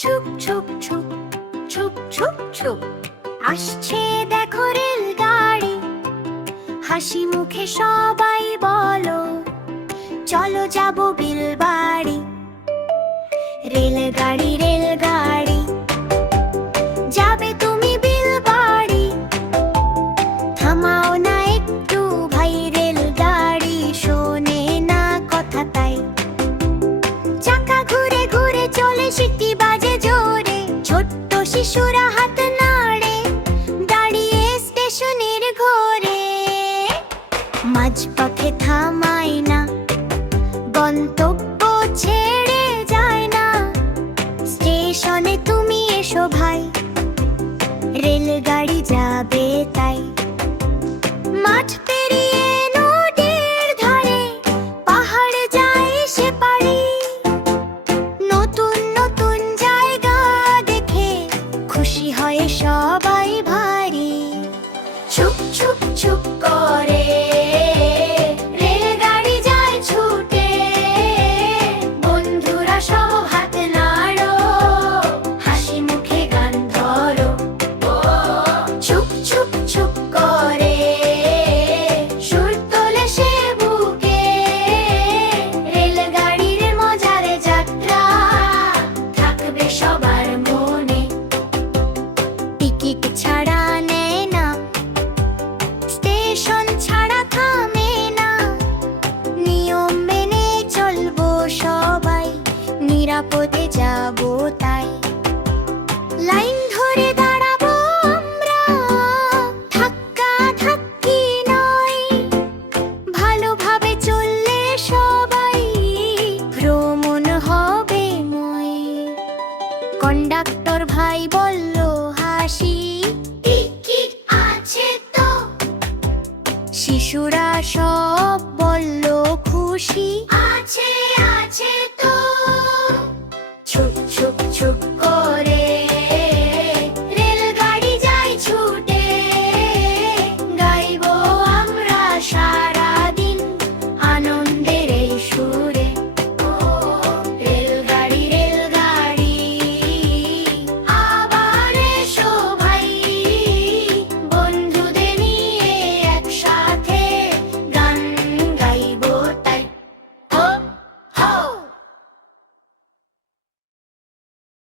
ছুক ছুক ছুক ছুক ছুক ছুক আসছে দেখো রেলগাড়ি, হাসি মুখে সবাই বলো চলো যাবো বিলবাড়ি। রেলগাড়ি রেলগাড়ি যাবে তুমি বিলবাড়ি, থামাও না একটু ভাই, রেলগাড়ি শোনে না কথা তাই। চাকা ঘুরে ঘুরে চলে, সিটি বাজে জোরে, ছোট্ট শিশুরা হাত নাড়ে দাঁড়িয়ে স্টেশনের ঘরে। মাঝপথে থামায় না, গন্তব্য ছেড়ে যায় না, স্টেশনে তুমি এসো ভাই, রেলগাড়ি যাবে তাই। মাঠ পেরিয়ে নদীর ধারে, পাহাড়ে যায় সে পারি, নতুন নতুন জায়গা দেখে খুশি হয় সবাই ভারী। ছুক ছুক ছুক করে রেলগাড়ি যায় ছুটে, বন্ধুরা সব হাত নাড়ো, হাসি মুখে গান ধরো। ছুক ছুক ছুক করে সুর তোলে সে বুকে, রেলগাড়ির মজার যাত্রা থাকবে সবার মনে। টিকিট ছাড়া নেয় না, স্টেশন ছাড়া থামে না, নিয়ম মেনে চলবো সবাই, নিরাপদে যাবো তাই। লাইন ধরে দাঁড়াবো আমরা, ধাক্কা ধাক্কি নয়, ভালোভাবে চললে সবাই ভ্রমণ হবে ময়। কন্ডাক্টর ভাই বলল হাসি, টিকিট আছে তো, শিশুরা সব বলল খুশি।